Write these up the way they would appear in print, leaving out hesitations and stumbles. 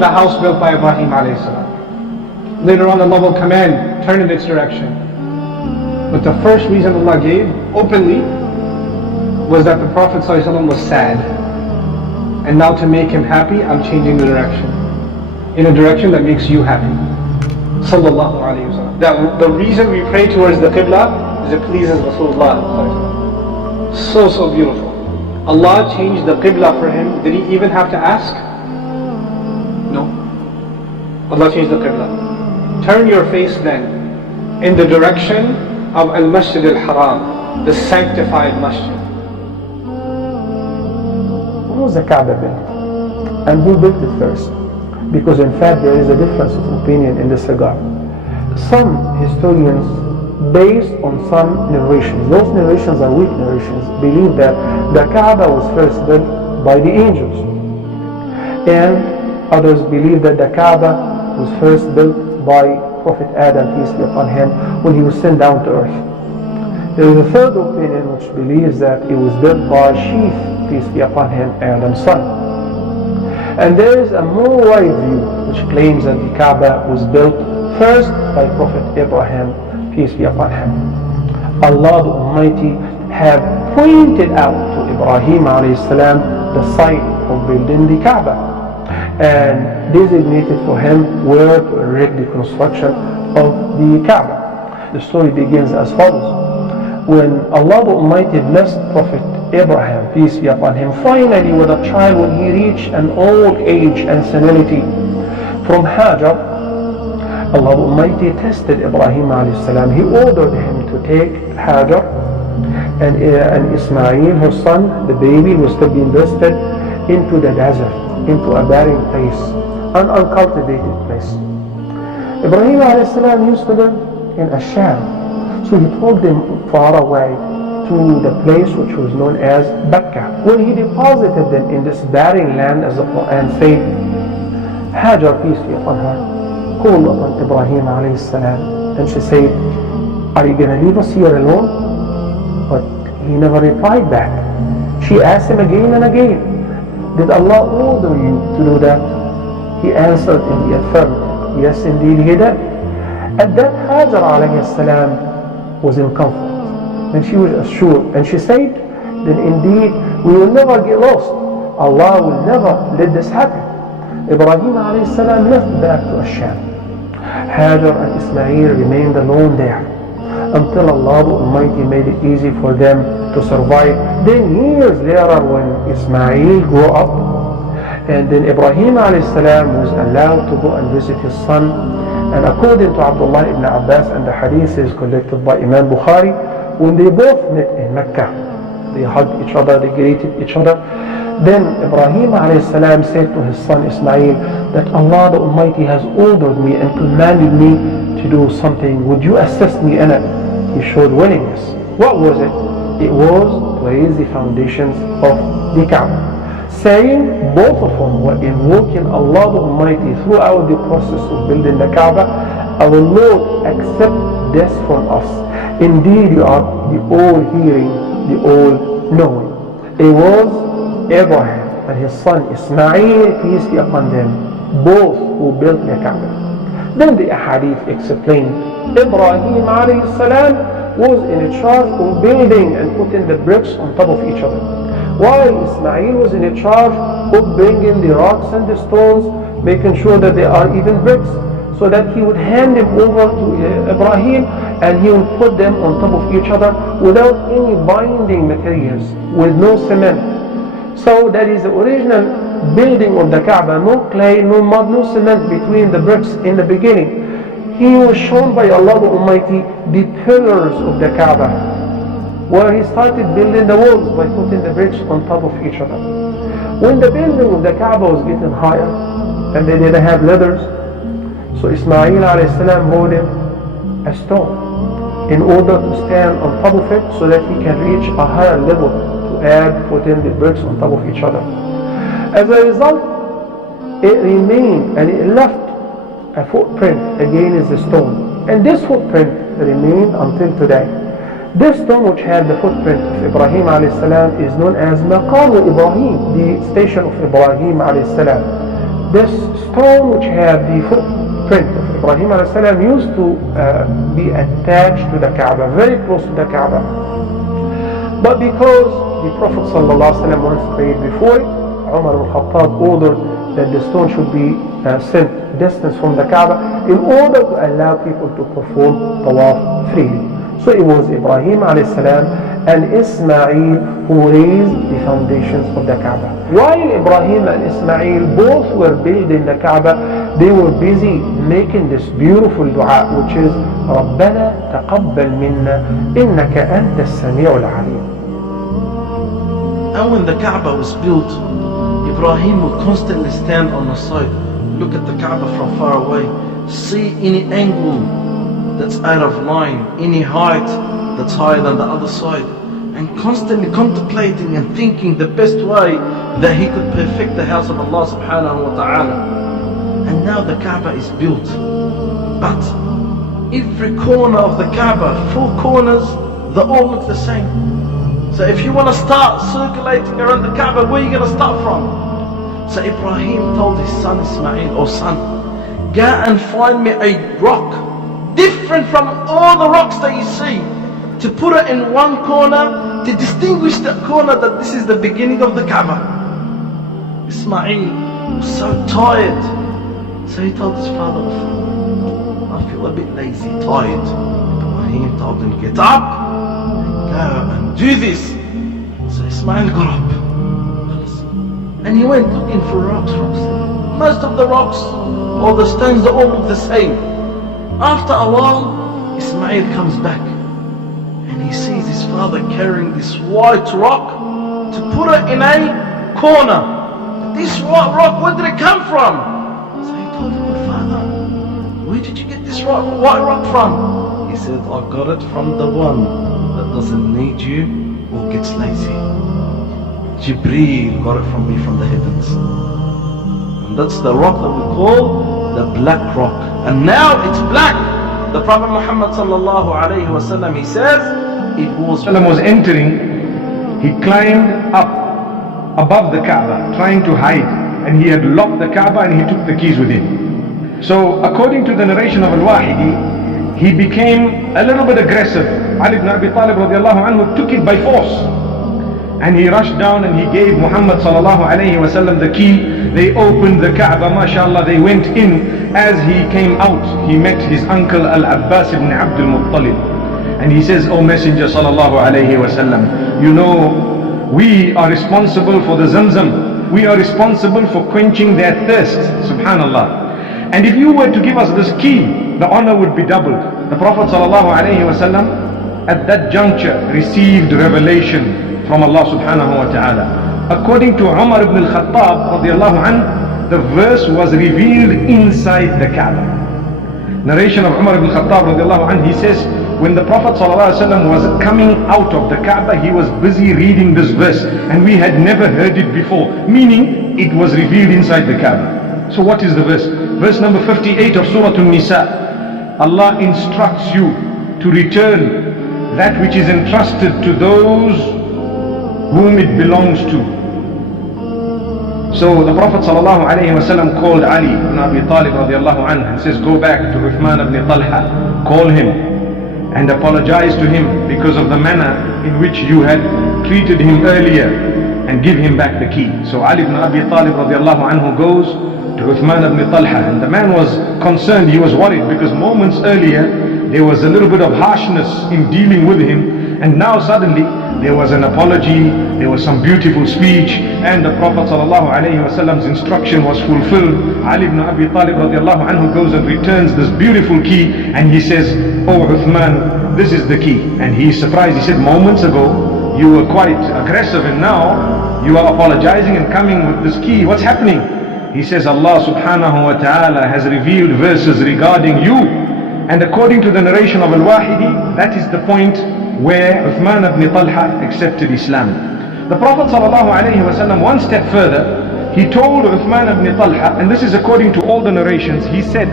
the house built by Ibrahim alayhi salam. Later on Allah will command, turn in its direction. But the first reason Allah gave, openly, was that the Prophet ﷺ was sad. And now to make him happy, I'm changing the direction. In a direction that makes you happy. Sallallahu alayhi wa sallam. That the reason we pray towards the qiblah is it pleases Rasulullah. So beautiful. Allah changed the qiblah for him. Did he even have to ask? No. Allah changed the qiblah. Turn your face then in the direction of al-Masjid al-Haram, the sanctified masjid. When was the Kaaba built? And who built it first? Because in fact there is a difference of opinion in this regard. Some historians, based on some narrations, those narrations are weak narrations, believe that the Kaaba was first built by the angels. And others believe that the Kaaba was first built by Prophet Adam, peace be upon him, when he was sent down to earth. There is a third opinion which believes that it was built by Sheeth, peace be upon him, Adam's son. And there is a more wide view which claims that the Kaaba was built first by Prophet Ibrahim, peace be upon him. Allah the Almighty have pointed out to Ibrahim alayhi salam the site of building the Kaaba and designated for him where to erect the construction of the Kaaba. The story begins as follows. When Allah the Almighty blessed Prophet Ibrahim, peace be upon him, finally with a child when he reached an old age and senility from Hajar, Allah the Almighty tested Ibrahim alayhi salam. He ordered him to take Hajar and Ismail, her son, the baby, was to be invested into the desert, into a barren place, an uncultivated place. Ibrahim alayhi salam used to live in Asham. So he told them far away to the place which was known as Mecca. When he deposited them in this barren land, as the Quran said, Hajar, peace be upon her, called upon Ibrahim alayhi salam, and she said, are you going to leave us here alone? But he never replied back. She asked him again and again, did Allah order you to do that? He answered in the affirmative, yes indeed he did. At that Hajar alayhi salam was in comfort, and she was assured, and she said, then indeed we will never get lost. Allah will never let this happen. Ibrahim alayhi salam left back to Asham. Hajar and Ismail remained alone there until Allah the Almighty made it easy for them to survive. Then years later when Ismail grew up, and then Ibrahim alayhi salam was allowed to go and visit his son. And according to Abdullah ibn Abbas, and the hadith is collected by Imam Bukhari, when they both met in Mecca, they hugged each other, they greeted each other. Then Ibrahim alayhi salam said to his son Ismail that Allah the Almighty has ordered me and commanded me to do something. Would you assist me in it? He showed willingness. What was it? It was to raise the foundations of the Kaaba. Saying both of them were invoking Allah the Almighty throughout the process of building the Kaaba. Our Lord, accept this from us. Indeed, you are the all-hearing, the all-knowing. It was Abraham and his son Ismail, peace be upon them, both who built the Kaaba. Then the ahadith explained, Ibrahim alayhi salam was in charge of building and putting the bricks on top of each other, while Ismail was in charge of bringing the rocks and the stones, making sure that they are even bricks, so that he would hand them over to Ibrahim and he would put them on top of each other without any binding materials, with no cement. So that is the original building of the Kaaba, no clay, no mud, no cement between the bricks in the beginning. He was shown by Allah the Almighty the pillars of the Kaaba, where he started building the walls by putting the bricks on top of each other. When the building of the Kaaba was getting higher and they didn't have ladders, so Ismail alayhi salam brought him a stone in order to stand on top of it so that he can reach a higher level to add putting the bricks on top of each other. As a result, it remained and it left a footprint against the stone, and this footprint remained until today. This stone, which had the footprint of Ibrahim alayhi salam, is known as Maqam Ibrahim, the station of Ibrahim alayhi salam. this stone which had the footprint of Ibrahim alayhi salam used to be attached to the Kaaba, very close to the Kaaba. But because the Prophet sallallahu alaihi wasallam once prayed before it, Umar al-Khattab ordered that the stone should be sent distance from the Kaaba in order to allow people to perform tawaf freely. So it was Ibrahim alayhi salam and Ismail who raised the foundations of the Kaaba. While Ibrahim and Ismail both were building the Kaaba, they were busy making this beautiful dua, which is رَبَّنَا تَقَبَّلْ مِنَّا إِنَّكَ أَنْتَ السَّمِيعُ الْعَلِيمُ. And when the Kaaba was built, Ibrahim would constantly stand on the side, look at the Kaaba from far away, see any angle that's out of line, any height that's higher than the other side, and constantly contemplating and thinking the best way that he could perfect the house of Allah subhanahu wa ta'ala. And now the Kaaba is built, but every corner of the Kaaba, 4 corners, they all look the same. So if you want to start circulating around the Kaaba, where are you going to start from? So Ibrahim told his son Ismail, "Oh son, go and find me a rock different from all the rocks that you see, to put it in one corner, to distinguish that corner that this is the beginning of the Kaaba." Ismail was so tired, so he told his father, "I feel a bit lazy, tired." Ibrahim told him, "Get up, go and do this." So Ismail got up and he went looking for rocks. Most of the rocks or the stones, they all look the same. After a while, Ismail comes back and he sees his father carrying this white rock to put it in a corner. This white rock, where did it come from? So he told him, "Father, where did you get this white rock from?" He said, "I got it from the one that doesn't need you or gets lazy. Jibreel got it from me from the heavens." And that's the rock that we call the black rock. And now it's black. The Prophet Muhammad sallallahu alayhi wasallam, he says, it was entering, he climbed up above the Kaaba, trying to hide, and he had locked the Kaaba and he took the keys with him. So according to the narration of Al-Wahidi, he became a little bit aggressive. Ali ibn Abi Talib radiallahu anhu took it by force, and he rushed down and he gave Muhammad sallallahu alayhi wasallam the key. They opened the Kaaba, mashallah, they went in. As he came out, he met his uncle Al-Abbas ibn Abdul Muttalib, and he says, "O Messenger sallallahu alayhi wasallam, you know, we are responsible for the Zamzam. We are responsible for quenching their thirst, subhanallah. And if you were to give us this key, the honor would be doubled." The Prophet sallallahu alayhi wasallam at that juncture received revelation from Allah subhanahu wa ta'ala. According to Umar ibn al-Khattab radiallahu anhu, the verse was revealed inside the Kaaba. Narration of Umar ibn al-Khattab radiallahu anhu, he says, when the Prophet sallallahu alaihi wasallam was coming out of the Kaaba, he was busy reading this verse, and we had never heard it before, meaning it was revealed inside the Kaaba. So what is the verse? Verse number 58 of Surah An-Nisa. Allah instructs you to return that which is entrusted to those whom it belongs to. So the Prophet ﷺ called Ali ibn Abi Talib radiallahu anhu and says, "Go back to Uthman ibn Talha, call him and apologize to him because of the manner in which you had treated him earlier, and give him back the key." So Ali ibn Abi Talib radiallahu anhu goes to Uthman ibn Talha, and the man was concerned, he was worried, because moments earlier there was a little bit of harshness in dealing with him, and now suddenly there was an apology, there was some beautiful speech, and the Prophet ﷺ's instruction was fulfilled. Ali ibn Abi Talib radiallahu anhu goes and returns this beautiful key, and he says, "Oh Uthman, this is the key." And he is surprised. He said, "Moments ago you were quite aggressive, and now you are apologizing and coming with this key. What's happening?" He says, "Allah subhanahu wa ta'ala has revealed verses regarding you." And according to the narration of Al-Wahidi, that is the point where Uthman ibn Talha accepted Islam. The Prophet ﷺ, one step further, he told Uthman ibn Talha, and this is according to all the narrations, he said,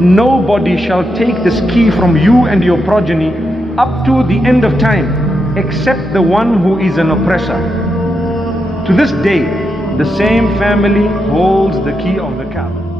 "Nobody shall take this key from you and your progeny up to the end of time, except the one who is an oppressor." To this day, the same family holds the key of the Kaaba.